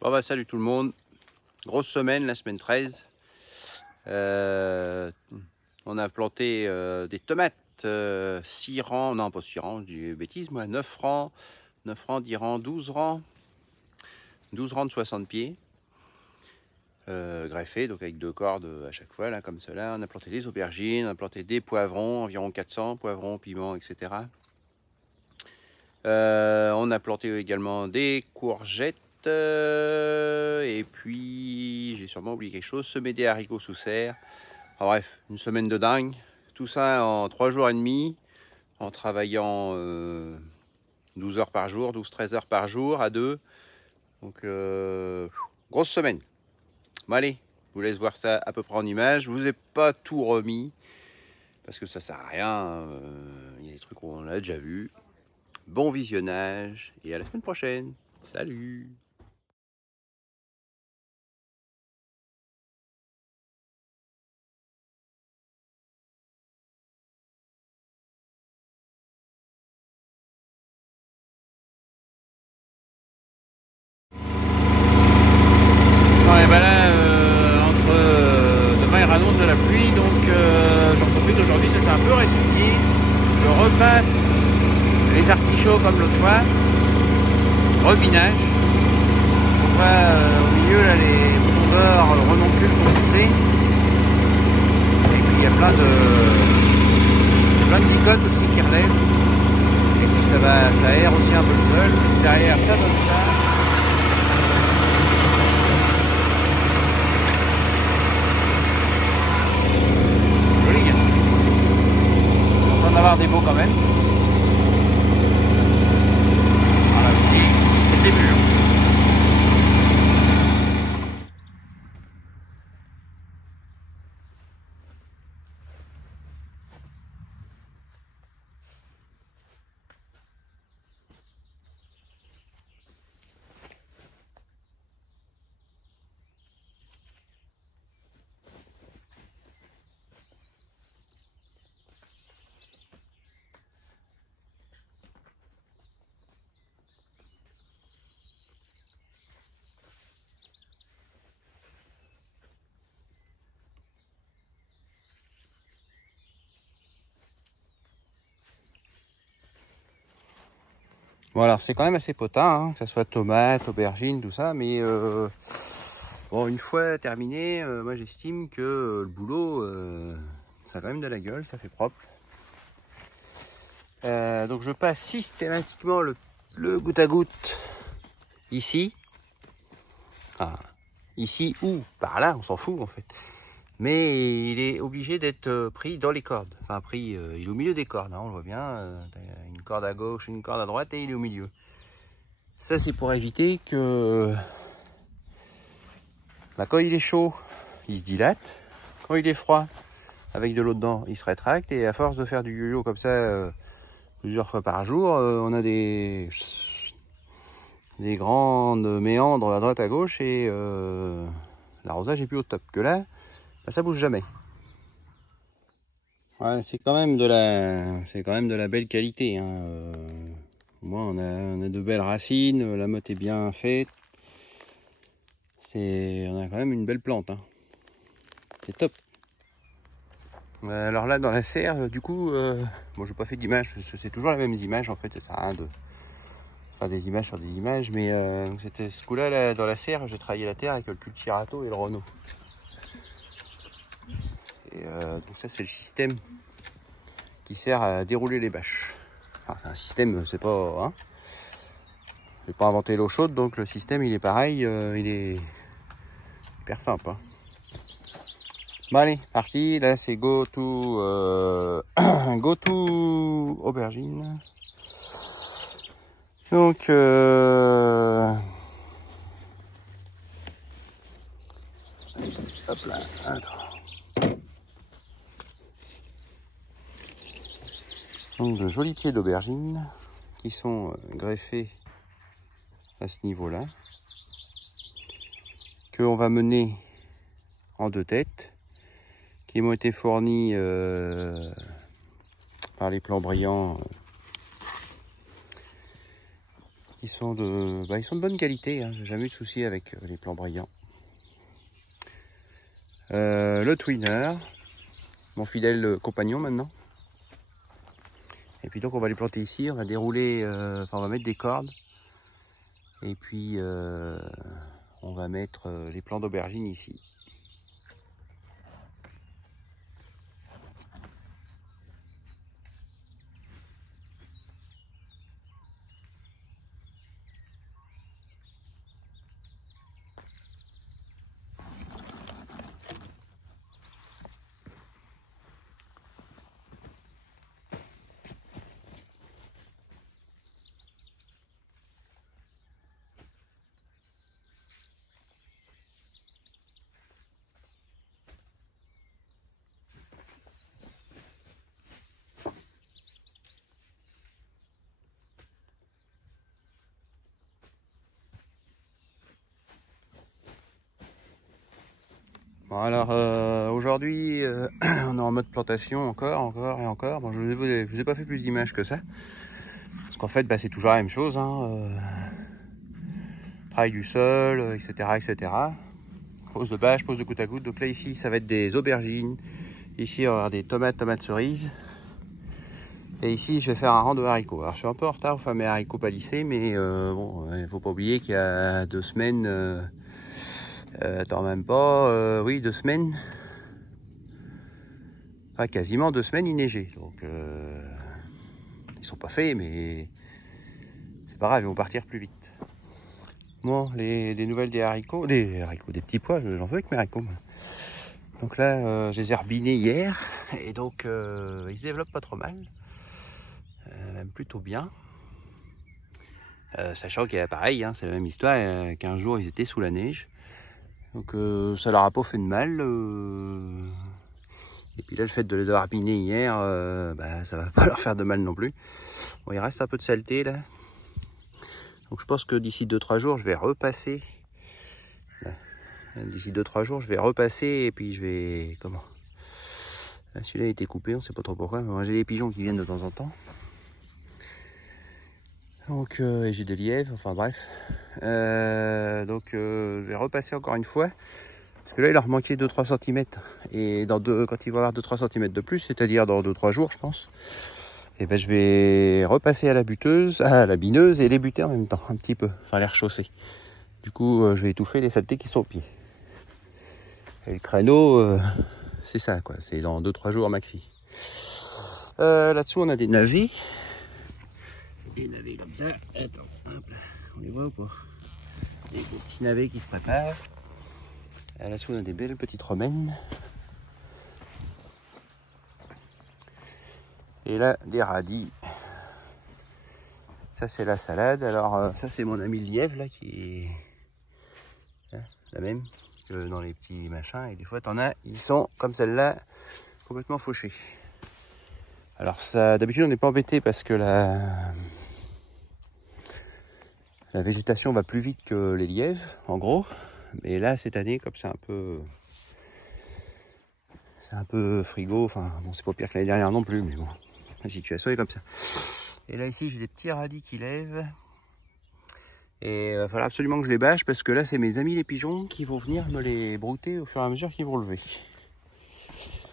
Bon bah salut tout le monde, grosse semaine, la semaine 13. On a planté des tomates 6 rangs, non pas 6 rangs, je dis bêtise moi, 9 rangs, 9 rangs, 10 rangs, 12 rangs, 12 rangs de 60 pieds. Greffés, donc avec 2 cordes à chaque fois, là comme cela. On a planté des aubergines, on a planté des poivrons, environ 400, poivrons, piments, etc. On a planté également des courgettes. Et puis j'ai sûrement oublié quelque chose, semer des haricots sous serre. Enfin, bref, une semaine de dingue. Tout ça en 3 jours et demi, en travaillant 12 heures par jour, 12-13 heures par jour à 2. Donc grosse semaine. Bon allez, je vous laisse voir ça à peu près en image. Je vous ai pas tout remis parce que ça sert à rien. Il y a des trucs qu'on a déjà vu. Bon visionnage et à la semaine prochaine. Salut! Et ben là, entre demain il annonce de la pluie, donc j'en profite aujourd'hui, ça s'est un peu ressigné. Je repasse les artichauts comme l'autre fois, rebinage. On voit au milieu là les boutons d'or renonculent pour pousser. Et puis il y a plein de bicotes aussi qui relèvent. Et puis ça aère aussi un peu le sol. Derrière ça donne ça. Avoir des beaux quand même. Voilà, ici, c'est des murs. Bon alors c'est quand même assez potin, hein, que ce soit tomates, aubergines, tout ça, mais bon une fois terminé, moi j'estime que le boulot, ça a quand même de la gueule, ça fait propre. Donc je passe systématiquement le goutte à goutte ici. Ah, ici ou par là, on s'en fout en fait. Mais il est obligé d'être pris dans les cordes. Enfin pris, il est au milieu des cordes, hein, on le voit bien. Une corde à gauche, une corde à droite et il est au milieu. Ça c'est pour éviter que quand il est chaud, il se dilate. Quand il est froid, avec de l'eau dedans, il se rétracte. Et à force de faire du yo-yo comme ça plusieurs fois par jour, on a des grandes méandres à droite à gauche et l'arrosage est plus au top. Que là, ça bouge jamais. Ouais, c'est quand même de la belle qualité, hein. Moi, on a de belles racines, la motte est bien faite. On a quand même une belle plante, hein. C'est top. Alors là, dans la serre, du coup, bon, j'ai pas fait d'image, c'est toujours les mêmes images en fait, ça sert à rien de faire des images sur des images, mais c'était ce coup-là, là, dans la serre, j'ai travaillé la terre avec le cultirato et le Renault. Et donc ça, c'est le système qui sert à dérouler les bâches. Enfin, un système, c'est pas, hein, j'ai pas inventé l'eau chaude, donc le système il est pareil, il est hyper simple, hein. Bon allez, parti, là c'est go to go to aubergine. Donc hop là, attends. Donc de jolis pieds d'aubergine qui sont greffés à ce niveau-là, que on va mener en 2 têtes, qui m'ont été fournis par les plans brillants Ils sont de bonne qualité, hein. J'ai jamais eu de soucis avec les plants brillants. Le twinner, mon fidèle compagnon maintenant. Et puis donc on va les planter ici, on va dérouler, on va mettre des cordes. Et puis on va mettre les plants d'aubergine ici. Bon alors aujourd'hui on est en mode plantation encore et encore. Bon, je vous ai pas fait plus d'images que ça. Parce qu'en fait c'est toujours la même chose. Hein, travail du sol, etc. Pose de bâche, pose de goutte à goutte. Donc là ici ça va être des aubergines. Ici on va avoir des tomates cerises. Et ici je vais faire un rang de haricots. Alors je suis un peu en retard pour faire mes haricots palissés. Mais bon, il faut pas oublier qu'il y a 2 semaines... attends, même pas, oui, 2 semaines. Enfin, quasiment 2 semaines, il neigeait. Donc, ils sont pas faits, mais c'est pas grave, ils vont partir plus vite. Bon, des nouvelles des haricots, des petits pois, j'en veux avec mes haricots. Moi. Donc là, je les ai rebinés hier, et donc ils se développent pas trop mal, même plutôt bien. Sachant qu'il y a pareil, hein, c'est la même histoire, qu'un jour ils étaient sous la neige. Donc ça leur a pas fait de mal. Et puis là, le fait de les avoir binés hier, ça va pas leur faire de mal non plus. Bon, il reste un peu de saleté là. Donc je pense que d'ici 2-3 jours, je vais repasser. D'ici 2-3 jours, je vais repasser et puis je vais... Comment? Celui-là a été coupé, on sait pas trop pourquoi. Mais j'ai des pigeons qui viennent de temps en temps. Donc j'ai des lièvres, enfin bref. Je vais repasser encore une fois. Parce que là il leur manquait 2-3 cm. Et quand il va y avoir 2-3 cm de plus, c'est-à-dire dans 2-3 jours je pense, et ben je vais repasser à la bineuse et les buter en même temps, un petit peu, enfin les rechausser. Du coup je vais étouffer les saletés qui sont au pied. Et le créneau, c'est ça quoi, c'est dans 2-3 jours maxi. Là-dessous on a des navets. Des navets comme ça. Attends, hop là. On les voit ou pas? Des petits navets qui se préparent. Là-dessous, on a des belles petites romaines. Et là, des radis. Ça, c'est la salade. Alors, ça, c'est mon ami le lièvre, là, qui est la même que dans les petits machins. Et des fois, t'en as, ils sont, comme celle-là, complètement fauchés. Alors, ça, d'habitude, on n'est pas embêté parce que la végétation va plus vite que les lièvres, en gros. Mais là, cette année, comme c'est un peu frigo, enfin, bon, c'est pas pire que l'année dernière non plus, mais bon, la situation est comme ça. Et là, ici, j'ai des petits radis qui lèvent. Et il va falloir absolument que je les bâche parce que là, c'est mes amis les pigeons qui vont venir me les brouter au fur et à mesure qu'ils vont lever.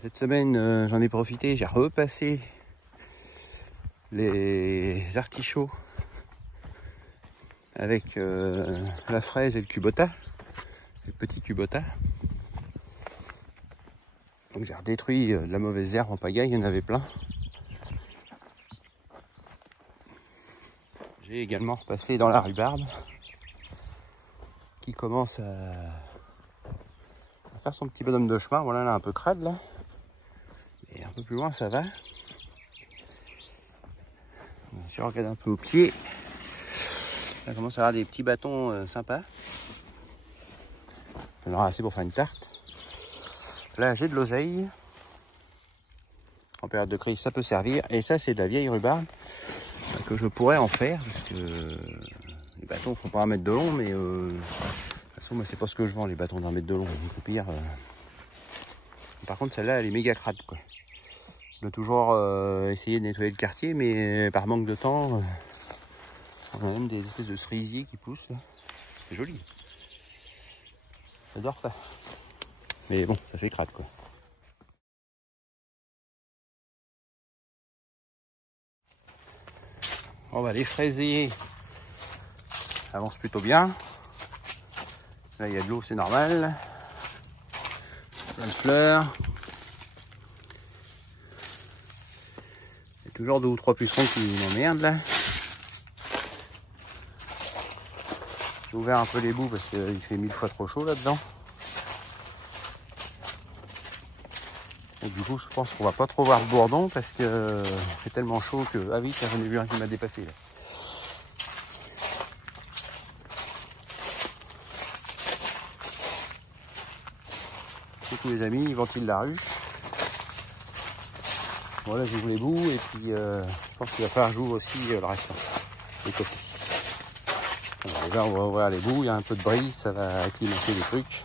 Cette semaine, j'en ai profité, j'ai repassé les artichauts avec la fraise et le cubota. Le petit cubota. Donc j'ai redétruit de la mauvaise herbe en pagaille, il y en avait plein. J'ai également repassé dans la rhubarbe qui commence à faire son petit bonhomme de chemin. Voilà, là un peu crade là. Et un peu plus loin ça va. Si on regarde un peu au pied, ça commence à avoir des petits bâtons sympas. Il y en aura assez pour faire une tarte. Là, j'ai de l'oseille. En période de crise, ça peut servir. Et ça, c'est de la vieille rhubarbe que je pourrais en faire. Parce que les bâtons, il ne faut pas en mettre de long. Mais de toute façon, moi, c'est pas ce que je vends, les bâtons d'un mètre de long. Donc, au pire. Par contre, celle-là, elle est méga crade, quoi. Je dois toujours essayer de nettoyer le quartier. Mais par manque de temps, On a même des espèces de cerisiers qui poussent. C'est joli. J'adore ça. Mais bon, ça fait crade quoi. On va les fraisiers avance plutôt bien. Là il y a de l'eau, c'est normal. Plein de fleurs. Il y a toujours 2 ou 3 pucerons qui m'emmerdent là. J'ai ouvert un peu les bouts parce qu'il fait 1000 fois trop chaud là-dedans. Et du coup, je pense qu'on va pas trop voir le bourdon parce que c'est tellement chaud que... Ah oui, j'en ai vu un qui m'a dépassé là. C'est tous les amis, ils ventilent la ruche. Voilà, j'ouvre les bouts et puis je pense qu'il va falloir que j'ouvre aussi le reste, les côtés. Alors, déjà, on va ouvrir les bouts, il y a un peu de brise, ça va acclimater les trucs.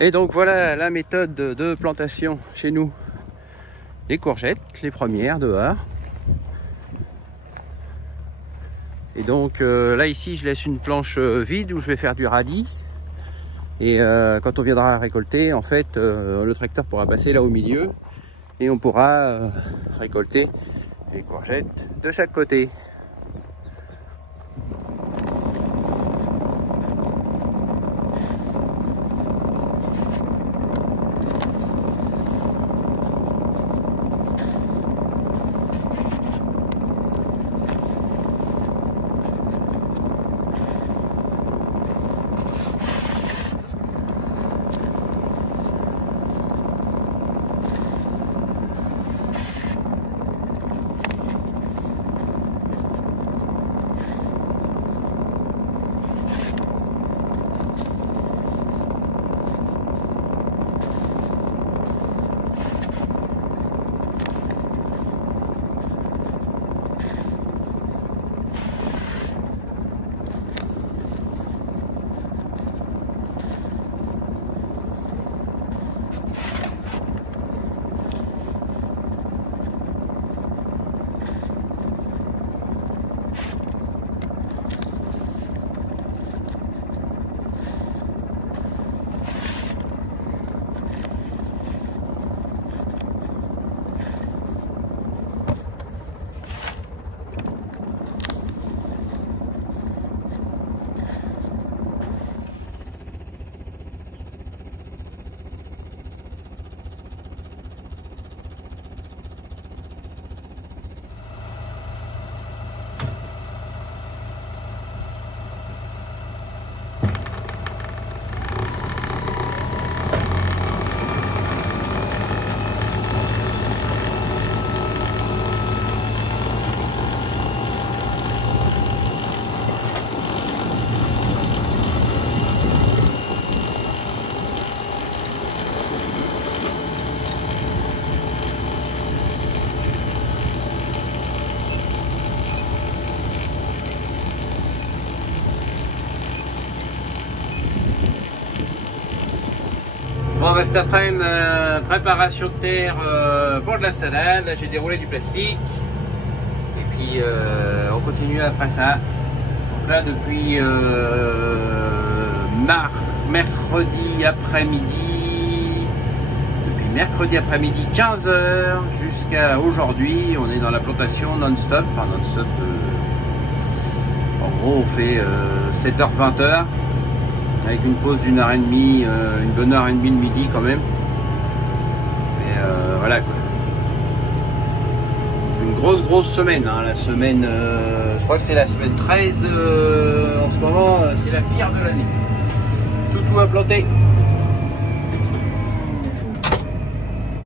Et donc voilà la méthode de plantation chez nous. Les courgettes, les premières dehors. Et donc là ici je laisse une planche vide où je vais faire du radis. Et quand on viendra récolter, en fait le tracteur pourra passer là au milieu. Et on pourra récolter les courgettes de chaque côté. Bon, bah, cet après-midi, préparation de terre pour de la salade. Là, j'ai déroulé du plastique. Et puis, on continue après ça. Donc là, depuis mercredi après-midi, 15 h jusqu'à aujourd'hui, on est dans la plantation non-stop. Enfin, non-stop. En gros, on fait 7h-20h. Avec une pause d'une heure et demie, une bonne heure et demie le midi quand même. Mais voilà quoi. Une grosse semaine, hein, la semaine, je crois que c'est la semaine 13 en ce moment, c'est la pire de l'année. Tout à planter.